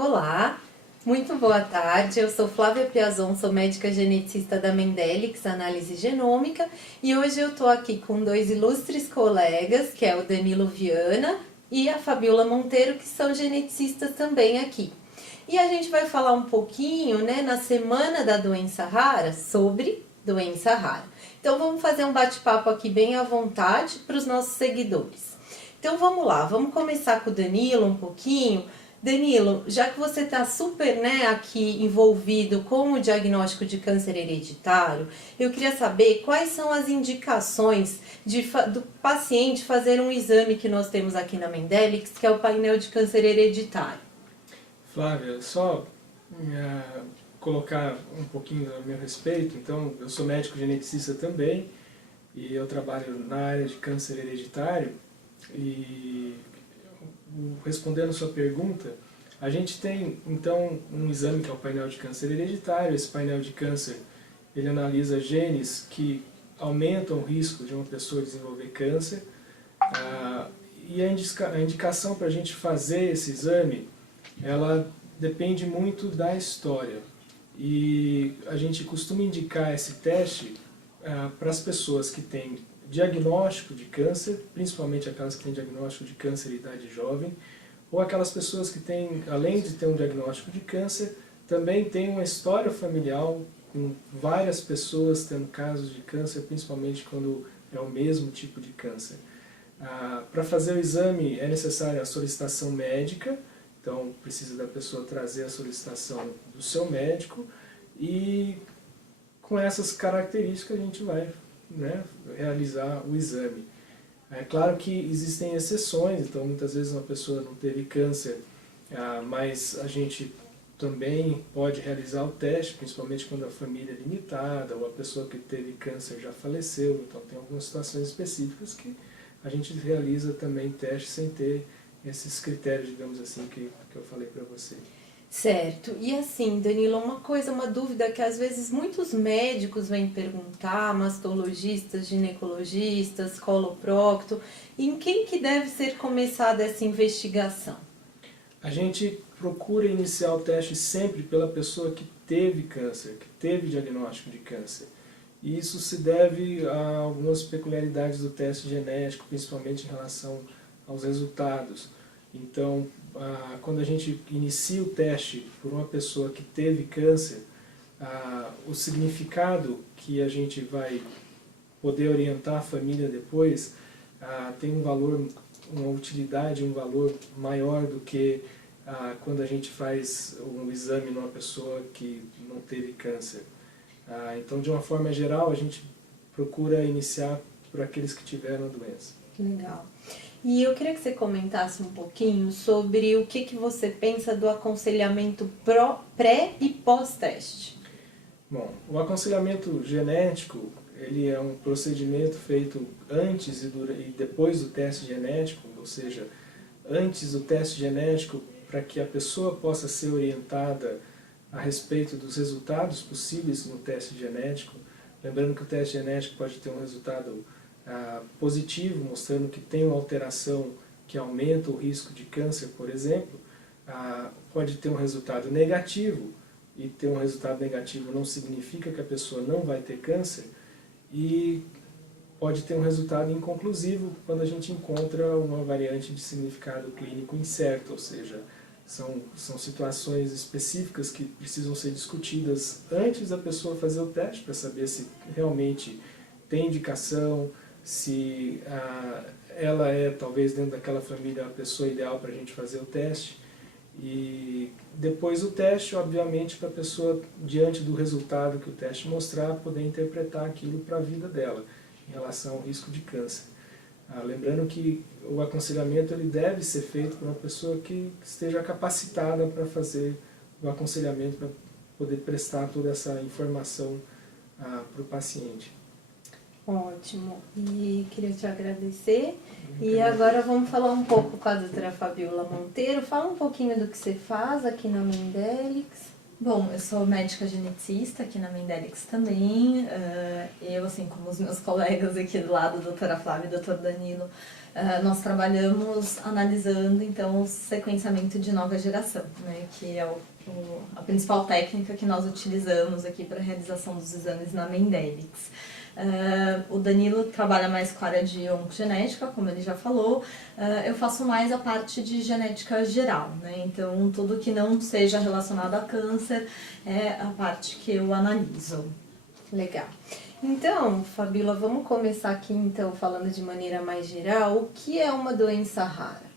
Olá, muito boa tarde. Eu sou Flávia Piazon, sou médica geneticista da Mendelix Análise Genômica e hoje eu estou aqui com dois ilustres colegas, que é o Danilo Viana e a Fabiola Monteiro, que são geneticistas também aqui. E a gente vai falar um pouquinho, na Semana da Doença Rara, sobre doença rara. Então vamos fazer um bate-papo aqui bem à vontade para os nossos seguidores. Então vamos lá, vamos começar com o Danilo um pouquinho. Danilo, já que você está super aqui envolvido com o diagnóstico de câncer hereditário, eu queria saber quais são as indicações do paciente fazer um exame que nós temos aqui na Mendelix, que é o painel de câncer hereditário. Flávia, só colocar um pouquinho a meu respeito. Então, eu sou médico geneticista também e eu trabalho na área de câncer hereditário. E respondendo a sua pergunta, a gente tem então um exame que é o painel de câncer hereditário. Esse painel de câncer, ele analisa genes que aumentam o risco de uma pessoa desenvolver câncer. E a indicação para a gente fazer esse exame, ela depende muito da história. E a gente costuma indicar esse teste para as pessoas que têm diagnóstico de câncer, principalmente aquelas que têm diagnóstico de câncer em idade jovem, ou aquelas pessoas que têm, além de ter um diagnóstico de câncer, também têm uma história familiar com várias pessoas tendo casos de câncer, principalmente quando é o mesmo tipo de câncer. Para fazer o exame é necessária a solicitação médica, então precisa da pessoa trazer a solicitação do seu médico e com essas características a gente vai realizar o exame. É claro que existem exceções, então muitas vezes uma pessoa não teve câncer, mas a gente também pode realizar o teste, principalmente quando a família é limitada ou a pessoa que teve câncer já faleceu, então tem algumas situações específicas que a gente realiza também teste sem ter esses critérios, digamos assim, que eu falei para você. Certo. E assim, Danilo, uma dúvida que às vezes muitos médicos vêm perguntar, mastologistas, ginecologistas, coloprocto, em quem que deve ser começada essa investigação? A gente procura iniciar o teste sempre pela pessoa que teve câncer, que teve diagnóstico de câncer. E isso se deve a algumas peculiaridades do teste genético, principalmente em relação aos resultados. Então, quando a gente inicia o teste por uma pessoa que teve câncer, o significado que a gente vai poder orientar a família depois tem um valor, uma utilidade, um valor maior do que quando a gente faz um exame numa pessoa que não teve câncer. Então, de uma forma geral, a gente procura iniciar por aqueles que tiveram a doença. Legal. E eu queria que você comentasse um pouquinho sobre o que você pensa do aconselhamento pré e pós-teste. Bom, o aconselhamento genético, ele é um procedimento feito antes e depois do teste genético, ou seja, antes do teste genético para que a pessoa possa ser orientada a respeito dos resultados possíveis no teste genético. Lembrando que o teste genético pode ter um resultado positivo, mostrando que tem uma alteração que aumenta o risco de câncer, por exemplo. Pode ter um resultado negativo, e ter um resultado negativo não significa que a pessoa não vai ter câncer, e pode ter um resultado inconclusivo quando a gente encontra uma variante de significado clínico incerto, ou seja, são situações específicas que precisam ser discutidas antes da pessoa fazer o teste, para saber se realmente tem indicação, se ela é, talvez, dentro daquela família, a pessoa ideal para a gente fazer o teste. E depois do teste, obviamente, para a pessoa, diante do resultado que o teste mostrar, poder interpretar aquilo para a vida dela, em relação ao risco de câncer. Lembrando que o aconselhamento ele deve ser feito por uma pessoa que esteja capacitada para fazer o aconselhamento, para poder prestar toda essa informação para o paciente. Ótimo. E queria te agradecer. E agora vamos falar um pouco com a doutora Fabiola Monteiro. Fala um pouquinho do que você faz aqui na Mendelix. Bom, eu sou médica geneticista aqui na Mendelics também. Eu, assim como os meus colegas aqui do lado, a doutora Flávia e o doutor Danilo, nós trabalhamos analisando então o sequenciamento de nova geração, né, que é a principal técnica que nós utilizamos aqui para a realização dos exames na Mendelics. O Danilo trabalha mais com a área de oncogenética, como ele já falou. Eu faço mais a parte de genética geral, né? Então tudo que não seja relacionado a câncer é a parte que eu analiso. Legal. Então, Fabíola, vamos começar aqui então falando de maneira mais geral, o que é uma doença rara?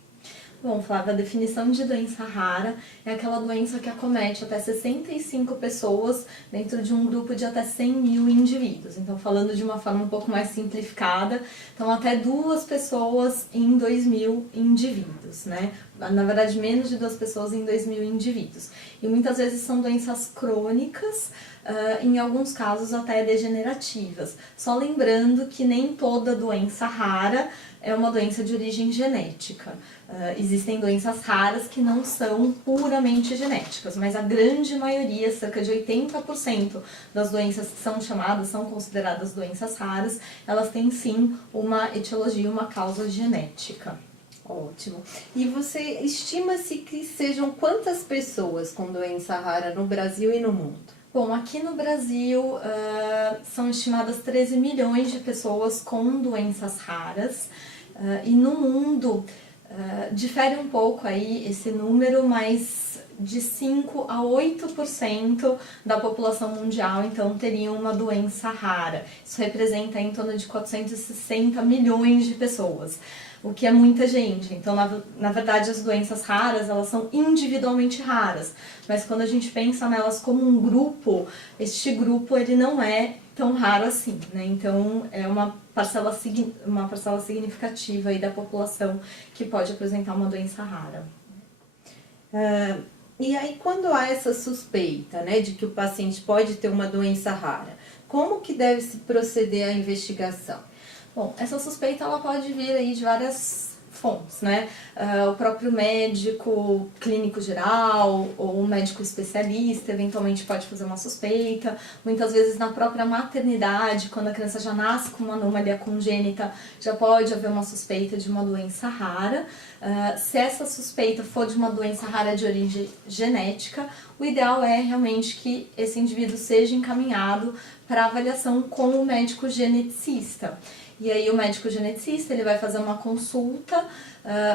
Bom, Flávia, a definição de doença rara é aquela doença que acomete até 65 pessoas dentro de um grupo de até 100 mil indivíduos. Então, falando de uma forma um pouco mais simplificada, então até 2 pessoas em 2 mil indivíduos, né? Na verdade, menos de 2 pessoas em 2 mil indivíduos. E muitas vezes são doenças crônicas, em alguns casos até degenerativas. Só lembrando que nem toda doença rara é uma doença de origem genética. Existem doenças raras que não são puramente genéticas, mas a grande maioria, cerca de 80% das doenças que são consideradas doenças raras, elas têm sim uma etiologia, uma causa genética. Ótimo. E você estima-se que sejam quantas pessoas com doença rara no Brasil e no mundo? Bom, aqui no Brasil são estimadas 13 milhões de pessoas com doenças raras e no mundo difere um pouco aí esse número, mas de 5 a 8% da população mundial então teriam uma doença rara. Isso representa em torno de 460 milhões de pessoas, o que é muita gente. Então, na verdade, as doenças raras, elas são individualmente raras, mas quando a gente pensa nelas como um grupo, este grupo ele não é tão raro assim, né? Então, é uma parcela significativa aí da população que pode apresentar uma doença rara. E aí, quando há essa suspeita, né, de que o paciente pode ter uma doença rara, como que deve se proceder à investigação? Bom, essa suspeita ela pode vir aí de várias fontes, né? O próprio médico clínico geral ou um médico especialista eventualmente pode fazer uma suspeita. Muitas vezes na própria maternidade, quando a criança já nasce com uma anomalia congênita, já pode haver uma suspeita de uma doença rara. Se essa suspeita for de uma doença rara de origem genética, o ideal é realmente que esse indivíduo seja encaminhado para avaliação com o médico geneticista. E aí o médico geneticista ele vai fazer uma consulta,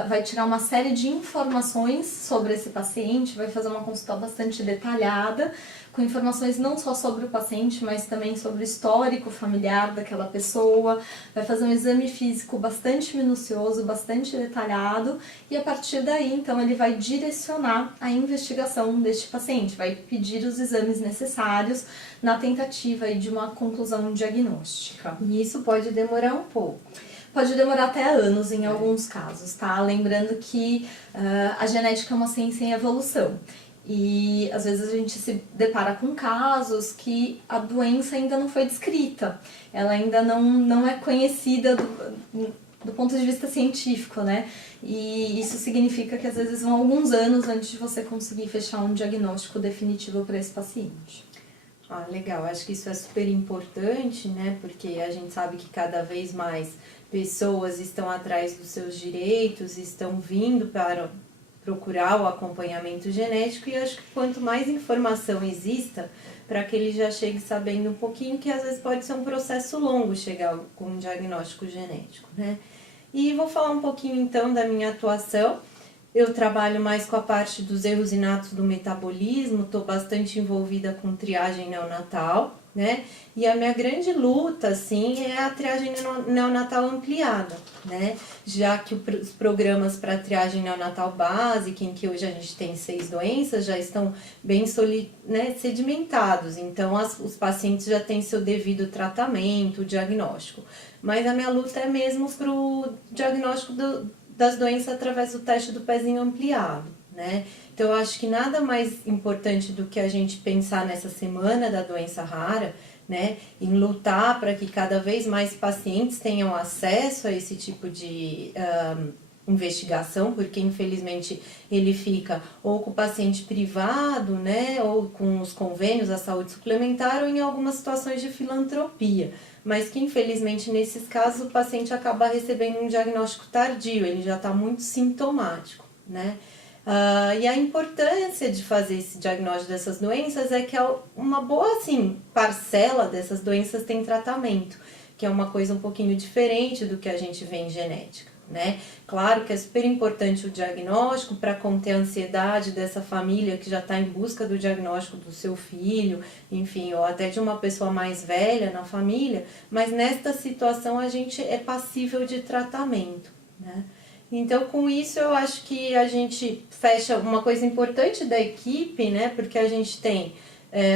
vai tirar uma série de informações sobre esse paciente, vai fazer uma consulta bastante detalhada, com informações não só sobre o paciente, mas também sobre o histórico familiar daquela pessoa, vai fazer um exame físico bastante minucioso, bastante detalhado, e a partir daí, então, ele vai direcionar a investigação deste paciente, vai pedir os exames necessários na tentativa aí de uma conclusão diagnóstica. E isso pode demorar um pouco. Pode demorar até anos em alguns casos, tá? Lembrando que a genética é uma ciência em evolução. E às vezes a gente se depara com casos que a doença ainda não foi descrita, ela ainda não é conhecida do ponto de vista científico, né? E isso significa que às vezes vão alguns anos antes de você conseguir fechar um diagnóstico definitivo para esse paciente. Ah, legal. Acho que isso é super importante, né? Porque a gente sabe que cada vez mais pessoas estão atrás dos seus direitos, estão vindo para procurar o acompanhamento genético, e acho que quanto mais informação exista, para que ele já chegue sabendo um pouquinho, que às vezes pode ser um processo longo chegar com um diagnóstico genético, né? E vou falar um pouquinho então da minha atuação. Eu trabalho mais com a parte dos erros inatos do metabolismo, estou bastante envolvida com triagem neonatal, né? E a minha grande luta, assim, é a triagem neonatal ampliada, né? Já que os programas para triagem neonatal básica, em que hoje a gente tem 6 doenças, já estão bem sedimentados. Então, os pacientes já têm seu devido tratamento, diagnóstico. Mas a minha luta é mesmo para o diagnóstico das doenças através do teste do pezinho ampliado, né? Então, eu acho que nada mais importante do que a gente pensar nessa semana da doença rara, né? Em lutar para que cada vez mais pacientes tenham acesso a esse tipo de investigação, porque infelizmente ele fica ou com o paciente privado, né, ou com os convênios da saúde suplementar, ou em algumas situações de filantropia, mas que infelizmente nesses casos o paciente acaba recebendo um diagnóstico tardio, ele já está muito sintomático, né? E a importância de fazer esse diagnóstico dessas doenças é que uma boa assim, parcela dessas doenças tem tratamento, que é uma coisa um pouquinho diferente do que a gente vê em genética, né? Claro que é super importante o diagnóstico para conter a ansiedade dessa família que já está em busca do diagnóstico do seu filho, enfim, ou até de uma pessoa mais velha na família, mas nesta situação a gente é passível de tratamento, né? Então, com isso, eu acho que a gente fecha uma coisa importante da equipe, né? Porque a gente tem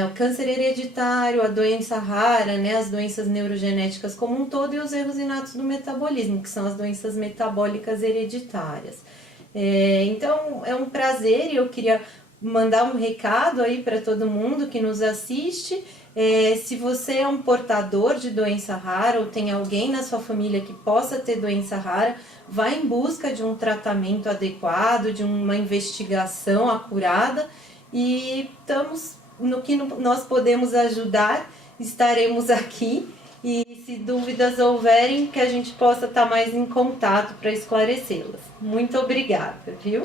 o câncer hereditário, a doença rara, né? As doenças neurogenéticas como um todo e os erros inatos do metabolismo, que são as doenças metabólicas hereditárias. Então, é um prazer e eu queria mandar um recado aí para todo mundo que nos assiste. Se você é um portador de doença rara ou tem alguém na sua família que possa ter doença rara, vá em busca de um tratamento adequado, de uma investigação acurada e estamos no que nós podemos ajudar, estaremos aqui e se dúvidas houverem, que a gente possa estar mais em contato para esclarecê-las. Muito obrigada, viu?